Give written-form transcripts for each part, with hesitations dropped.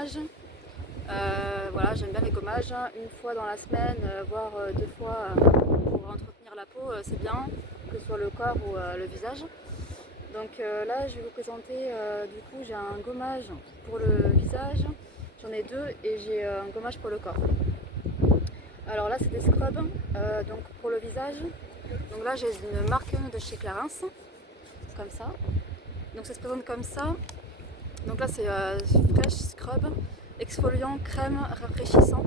gommage. Voilà, j'aime bien les gommages, une fois dans la semaine, voire 2 fois pour entretenir la peau, c'est bien, que ce soit le corps ou le visage. Donc là, je vais vous présenter, du coup, j'ai un gommage pour le visage, j'en ai 2 et j'ai un gommage pour le corps. Alors là, c'est des scrubs, donc pour le visage. Donc là, j'ai une marque de chez Clarins, comme ça. Donc ça se présente comme ça. Donc là, c'est Fresh Scrub, exfoliant, crème, rafraîchissant.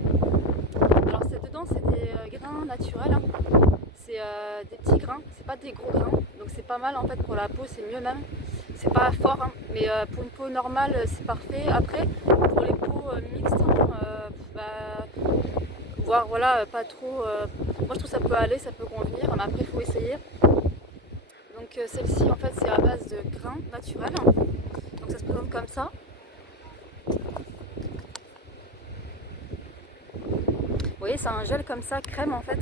Alors dedans, c'est des grains naturels. C'est des petits grains, c'est pas des gros grains. Donc c'est pas mal en fait pour la peau, c'est mieux même. C'est pas fort, hein, mais pour une peau normale, c'est parfait. Après, pour les peaux mixtes, voire voilà, pas trop. Moi je trouve que ça peut aller, ça peut convenir, mais après il faut essayer. Donc celle-ci en fait c'est à base de grains naturels. Donc ça se présente comme ça. Vous voyez, c'est un gel comme ça, crème en fait.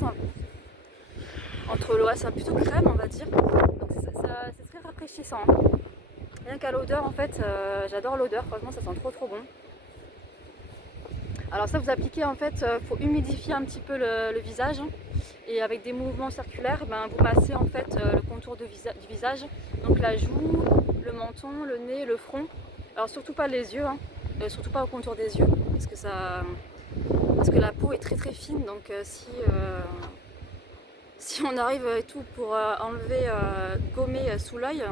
Entre le reste, c'est plutôt crème on va dire. Donc c'est très rafraîchissant. Rien qu'à l'odeur en fait, j'adore l'odeur, franchement ça sent trop bon. Alors ça vous appliquez en fait, faut humidifier un petit peu le visage et avec des mouvements circulaires, vous massez en fait le contour du visage, donc la joue, le menton, le nez, le front. Alors surtout pas les yeux, hein, surtout pas au contour des yeux, parce que la peau est très fine, donc si on arrive et tout pour enlever, gommer sous l'œil,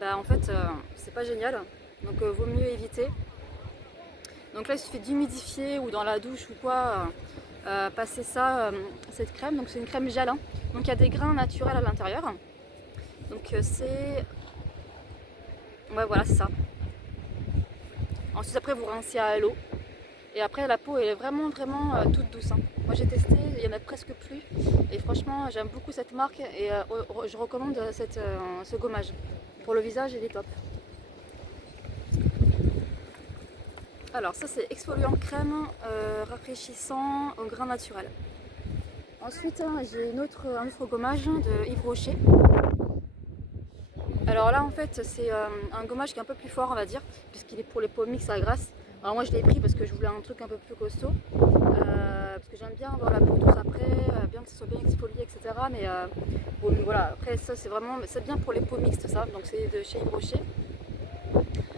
en fait c'est pas génial, donc vaut mieux éviter. Donc là il suffit d'humidifier ou dans la douche ou quoi, passer ça, cette crème. Donc c'est une crème gel, hein. Donc il y a des grains naturels à l'intérieur. Donc c'est... Ouais voilà c'est ça. Ensuite après vous rincez à l'eau. Et après la peau elle est vraiment toute douce, hein. Moi j'ai testé, il n'y en a presque plus. Et franchement j'aime beaucoup cette marque et je recommande ce gommage. Pour le visage il est top. Alors ça c'est exfoliant crème, rafraîchissant au grain naturel. Ensuite j'ai un autre gommage de Yves Rocher. Alors là en fait c'est un gommage qui est un peu plus fort on va dire, puisqu'il est pour les peaux mixtes à grasse. Alors moi je l'ai pris parce que je voulais un truc un peu plus costaud, parce que j'aime bien avoir la peau douce après, bien que ce soit bien exfolié etc. Mais bon, voilà, après ça c'est bien pour les peaux mixtes ça, donc c'est de chez Yves Rocher.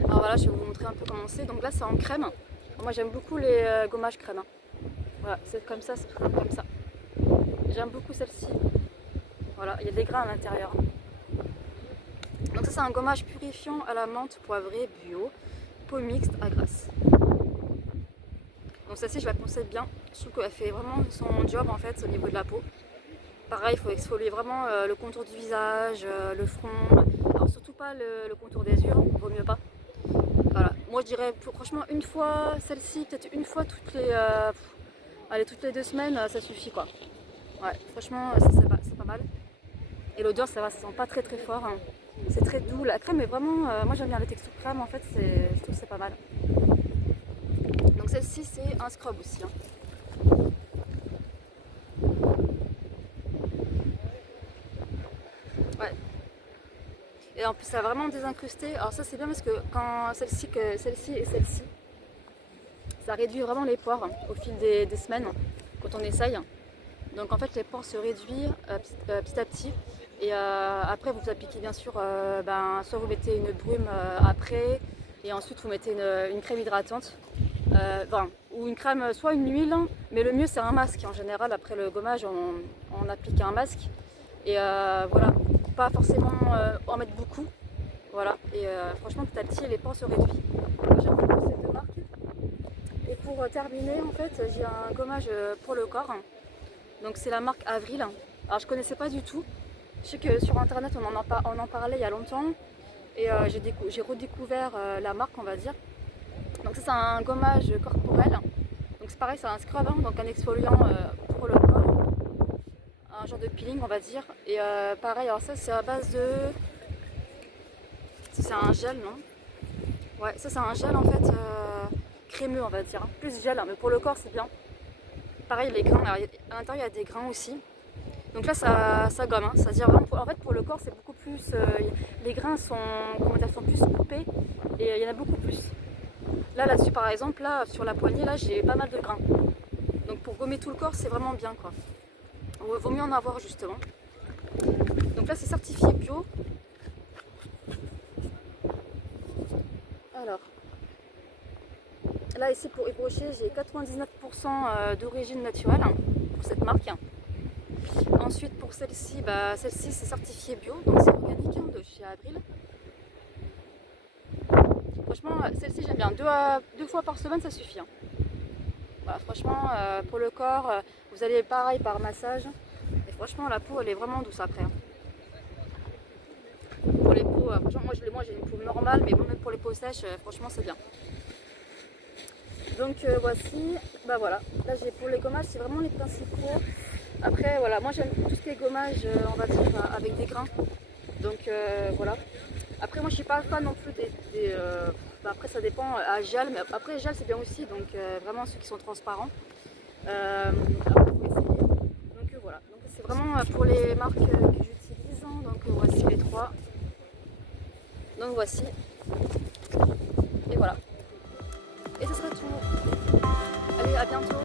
Alors voilà, je vais vous montrer un peu comment c'est. Donc là c'est en crème. Moi j'aime beaucoup les gommages crème, hein. Voilà, c'est comme ça, c'est comme ça. J'aime beaucoup celle-ci. Voilà, il y a des grains à l'intérieur. Donc ça c'est un gommage purifiant à la menthe poivrée bio, peau mixte à grasse. Donc celle-ci je la conseille bien. Je trouve qu'elle fait vraiment son job en fait au niveau de la peau. Pareil, il faut exfolier vraiment le contour du visage, le front. Alors surtout pas le contour des yeux, hein, vaut mieux pas. Voilà. Moi je dirais franchement une fois celle-ci, peut-être une fois toutes les 2 semaines, ça suffit quoi. Ouais, franchement ça c'est pas mal. Et l'odeur ça sent pas très fort, hein. C'est très doux, la crème est vraiment, moi j'aime bien la texture crème en fait, je trouve que c'est pas mal. Donc celle-ci c'est un scrub aussi, hein. Ouais. Et en plus ça a vraiment désincrusté. Alors ça c'est bien parce que quand celle-ci et celle-ci, ça réduit vraiment les pores au fil des semaines quand on essaye. Donc en fait les pores se réduisent petit à petit. Et après vous appliquez bien sûr, soit vous mettez une brume après, et ensuite vous mettez une crème hydratante, ou une crème, soit une huile, mais le mieux c'est un masque. En général après le gommage on applique un masque. Et voilà, pas forcément en mettre beaucoup. Voilà, et franchement petit à petit les pores se réduisent. J'aime beaucoup ces 2 marques. Et pour terminer en fait j'ai un gommage pour le corps. Donc c'est la marque Avril. Alors je connaissais pas du tout. Je sais que sur internet on en parlait il y a longtemps. Et j'ai redécouvert la marque on va dire. Donc ça c'est un gommage corporel. Donc c'est pareil, c'est un scrub, hein, donc un exfoliant pour le corps. Un genre de peeling on va dire. Et pareil, alors ça c'est à base de... C'est un gel, non? Ouais, ça c'est un gel en fait crémeux on va dire. Plus gel, hein, mais pour le corps c'est bien. Pareil les grains, à l'intérieur il y a des grains aussi. Donc là ça gomme, hein. C'est-à-dire en fait pour le corps c'est beaucoup plus... les grains sont plus coupés et il y en a beaucoup plus. Là-dessus par exemple, là sur la poignée, là j'ai pas mal de grains. Donc pour gommer tout le corps, c'est vraiment bien quoi. Vaut mieux en avoir justement. Donc là c'est certifié bio. Alors, là ici pour Yves j'ai 99% d'origine naturelle pour cette marque. Ensuite pour celle-ci, celle-ci c'est certifié bio, donc c'est organique de chez Avril. Franchement, celle-ci j'aime bien. Deux fois par semaine, ça suffit. Voilà, franchement, pour le corps, vous allez pareil par massage. Et franchement, la peau, elle est vraiment douce après. Pour les peaux, franchement, moi j'ai une peau normale, mais bon, même pour les peaux sèches, franchement, c'est bien. Donc voici, voilà. Là, j'ai pour les gommages, c'est vraiment les principaux. Après, voilà, moi j'aime tout ce qui est gommage, on va dire, avec des grains. Donc voilà. Après moi je suis pas fan non plus après ça dépend à gel, mais après gel c'est bien aussi, donc vraiment ceux qui sont transparents. Après, faut essayer. Donc voilà, donc c'est vraiment pour les marques que j'utilise, hein. Donc voici les trois. Donc voici. Et voilà. Et ce sera tout. Allez, à bientôt.